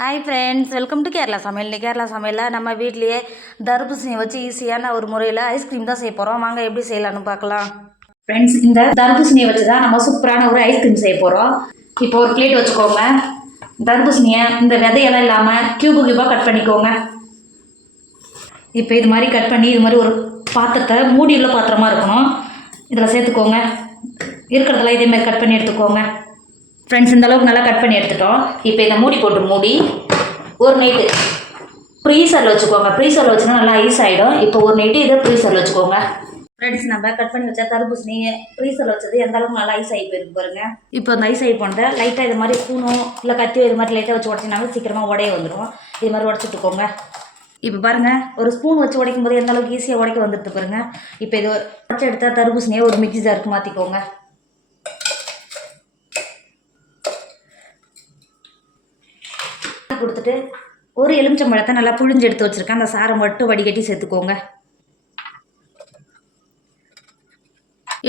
Hi friends, welcome to Kerala சமையல். இன்னைக்கு கேரளா சமையலில் நம்ம வீட்லேயே தர்பூசணியை வச்சு ஈஸியான ஒரு முறையில் ஐஸ்கிரீம் தான் செய்ய போகிறோம். வாங்க எப்படி செய்யலான்னு பார்க்கலாம். ஃப்ரெண்ட்ஸ், இந்த தர்பூசணியை வச்சு தான் நம்ம சூப்பரான ஒரு ஐஸ்கிரீம் செய்ய போகிறோம். இப்போ ஒரு பிளேட் வச்சுக்கோங்க. தர்பூசணியை இந்த விதையெல்லாம் இல்லாமல் கியூபாக கட் பண்ணிக்கோங்க. இப்போ இது மாதிரி கட் பண்ணி இது மாதிரி ஒரு பாத்திரத்தை மூடி உள்ள பாத்திரமா இருக்கணும். இதில் சேர்த்துக்கோங்க. இருக்கிறதெல்லாம் இதேமாதிரி கட் பண்ணி எடுத்துக்கோங்க. ஃப்ரெண்ட்ஸ், இந்த அளவுக்கு நல்லா கட் பண்ணி எடுத்துட்டோம். இப்போ இதை மூடி ஒரு நைட்டு ஃப்ரீசரில் வச்சுக்கோங்க. ஃப்ரீசரில் வச்சுன்னா நல்லா ஐஸ் ஆகிடும். இப்போ ஒரு நைட்டு இதை ஃப்ரீசரில் வச்சுக்கோங்க. ஃப்ரெண்ட்ஸ், நம்ம கட் பண்ணி வச்சா தர்பூசணி ஃப்ரீசரில் வச்சது எந்த அளவுக்கு நல்லா ஐஸ் ஆகி போயிருக்கு பாருங்க. இப்போ அந்த ஐஸ் ஆகி போனதை லைட்டாக இது மாதிரி ஸ்பூனோ இல்லை கத்தியோ இது மாதிரி லைட்டாக வச்சு உடச்சினாலும் சீக்கிரமாக உடைய வந்துடும். இது மாதிரி உடச்சிட்டுக்கோங்க. இப்போ பாருங்கள், ஒரு ஸ்பூன் வச்சு உடைக்கும் போது எந்த அளவுக்கு ஈஸியாக உடைக்க வந்துட்டு பாருங்க. இப்போ இது உடச்சி எடுத்தால் தர்பூசணியை ஒரு மிக்ஸி ஜாருக்கு மாற்றிக்கோங்க. கொடுத்துட்டு ஒரு எலுமிச்சம்பழத்தை நல்லா புழிஞ்சு எடுத்து வச்சுருக்கேன். அந்த சாரை மட்டும் வடிகட்டி சேர்த்துக்கோங்க.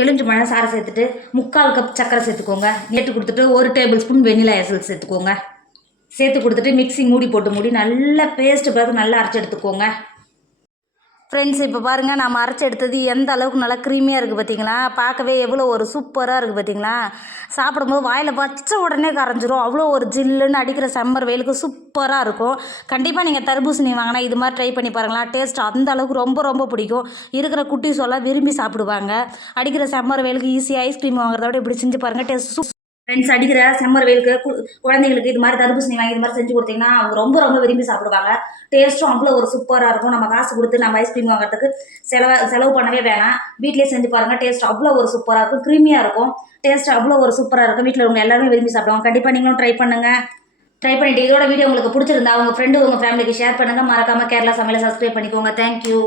எலுமிச்சம்பழம் சாரை சேர்த்துட்டு 3/4 கப் சர்க்கரை சேர்த்துக்கோங்க. நேற்று கொடுத்துட்டு 1 டேபிள் ஸ்பூன் வெண்ணிலா எசன்ஸ் சேர்த்துக்கோங்க. சேர்த்து கொடுத்துட்டு மிக்ஸி மூடி நல்லா பேஸ்ட் பிறகு நல்லா அரைச்சி எடுத்துக்கோங்க. ஃப்ரெண்ட்ஸ், இப்போ பாருங்கள், நம்ம அரைச்சி எடுத்தது எந்த அளவுக்கு நல்லா க்ரீமியாக இருக்குது பார்த்தீங்களா? பார்க்கவே எவ்வளோ ஒரு சூப்பராக இருக்குது பார்த்தீங்களா? சாப்பிடும்போது வாயில் வச்ச உடனே கரைஞ்சிரும். அவ்வளோ ஒரு ஜில்லுன்னு அடிக்கிற சம்மர் வெயிலுக்கு சூப்பராக இருக்கும். கண்டிப்பாக நீங்கள் தர்பூசணி வாங்கினா இது மாதிரி ட்ரை பண்ணி பாருங்களா. டேஸ்ட் அந்த அளவுக்கு ரொம்ப பிடிக்கும். இருக்கிற குட்டீஸெல்லாம் விரும்பி சாப்பிடுவாங்க. அடிக்கிற சம்மர் வெயிலுக்கு ஈஸியாக ஐஸ்கிரீம் வாங்குறத விட இப்படி செஞ்சு பாருங்கள். டேஸ்ட் ஃப்ரெண்ட்ஸ், அடிக்கிற சம்மர் வெயிலுக்கு குழந்தைங்களுக்கு இது மாதிரி தர்பூசணி வாங்கி இது மாதிரி செஞ்சு கொடுத்தீங்கன்னா அவங்க ரொம்ப விரும்பி சாப்பிடுவாங்க. டேஸ்ட்டும் அவ்வளோ ஒரு சூப்பராக இருக்கும். நம்ம காசு கொடுத்து நம்ம ஐஸ்கிரீம் வாங்குறதுக்கு செலவு பண்ணவே வேணாம். வீட்டிலே செஞ்சு பாருங்கள். டேஸ்ட் அவ்வளோ ஒரு சூப்பராக இருக்கும். க்ரீமியாக இருக்கும். டேஸ்ட் அவ்வளோ ஒரு சூப்பராக இருக்கும். வீட்டில் உங்க எல்லாருமே விரும்பி சாப்பிடுவாங்க. கண்டிப்பாக நீங்களும் ட்ரை பண்ணுங்கள். ட்ரை பண்ணிவிட்டு இதோட வீடியோ உங்களுக்கு பிடிச்சிருந்தா உங்கள் ஃப்ரெண்டு உங்கள் ஃபேமிலிக்கு ஷேர் பண்ணுங்கள். மறக்காமல் கேரளா சமையலை சப்ஸ்கிரைப் பண்ணிக்கோங்க. தேங்க்யூ.